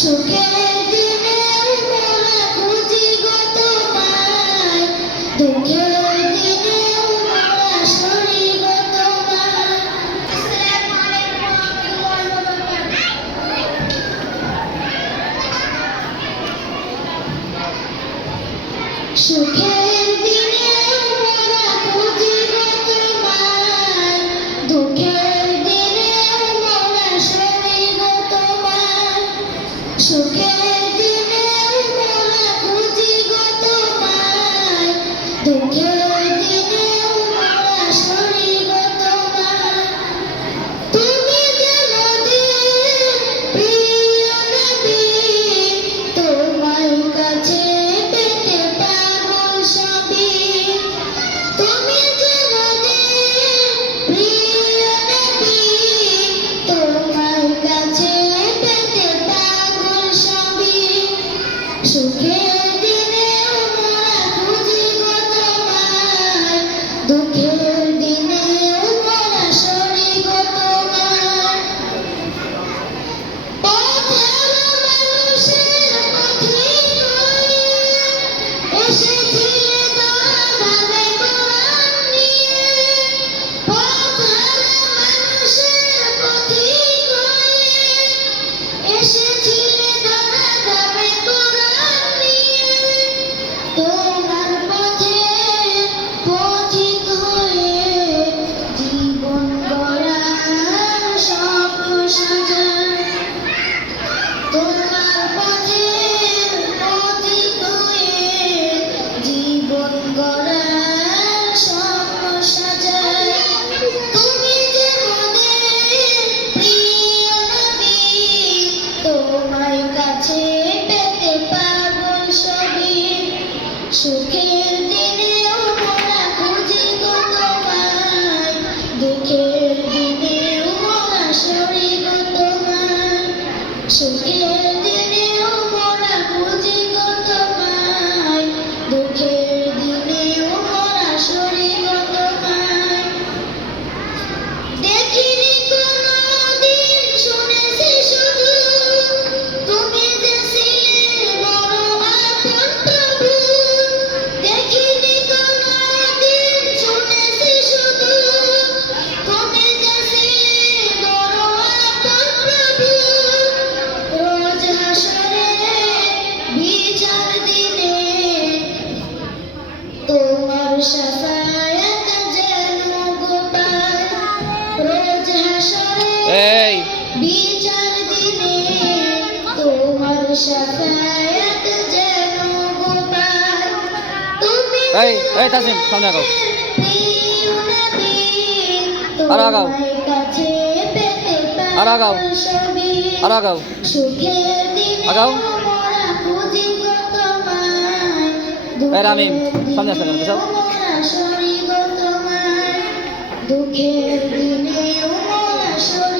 সুখের দিনে মোরা খুঁজি গো তোমায়, দুঃখের দিনে মোরা সরি গো তোমায়। আসসালামু আলাইকুম ওয়া রাহমাতুল্লাহি ওয়া বারাকাতুহু। সুখের দিনে মোরা খুঁজি গো তোমায়, দুঃখের দিনে মোরা সরি গো তোমায়। সুখের দিনে মোরা খুঁজি গো তোমায়, দুঃখের দিনে মোরা সরি গো তোমায়। তুমি যে নদীর প্রিয় নবী, তোমার কাছে পেতে পাগল সবই। তুমি যে নদীর প্রিয় নবী, তোমার কাছে পেতে পাগল সবই। সুখের দিনে মোরা খুঁজি গো তোমায়, দুঃখের দিনে মোরা সরি গো তোমায়। পথের মানুষের পথিক হয়ে এসেছিলে দরবারে কোরআন নিয়ে। পথের মানুষের পথিক হয়ে এসেছিলে দরবারে কোরআন নিয়ে। তোমার পথে পথিক হয়ে জীবন গড়ার স্বপ্ন সাজায়। তোমার পথে পথিক হয়ে জীবন গড়ার স্বপ্ন সাজায়। তুমি যে মোদের প্রিয় নবী, তোমার কাছে পেতে পাগল সবই। সুখের দিনেও মোরা খুঁজি গো তোমায়, দুঃখের দিনেও মোরা সরি গো তোমায়। সুখের দিনেও মোরা খুঁজি গো তোমায়, দুঃখের দিনেও মোরা সরি গো তোমায়। দেখিনি কোনদিন, শুনেছি শুধু তুমি যে ছিলে বড় আপন প্রভু। দেখিনি কোনদিন, শুনেছি শুধু তুমি যে ছিলে বড় আপন প্রভু। রোজ হাসরে বিচার দিনে তোমার শাফায়াত যেন গো পাই। রোজ হাসরে বিচার দিনে তোমার শাফায়াত যেন গো পাই। তুমি তাসিম সামনে আগাও, প্রিয় নবী, আরো আগাও, তোমার কাছে পেতে আরো আগাও, পাগল সবই। আরো আগাও, সুখের দিনে আগাও। মোরা খুঁজি গো তোমায়, রামিম সামনে আসতে কেন পেছাও। মোরা সরি গো তোমায়। দুঃখের দিনে মোরা সরি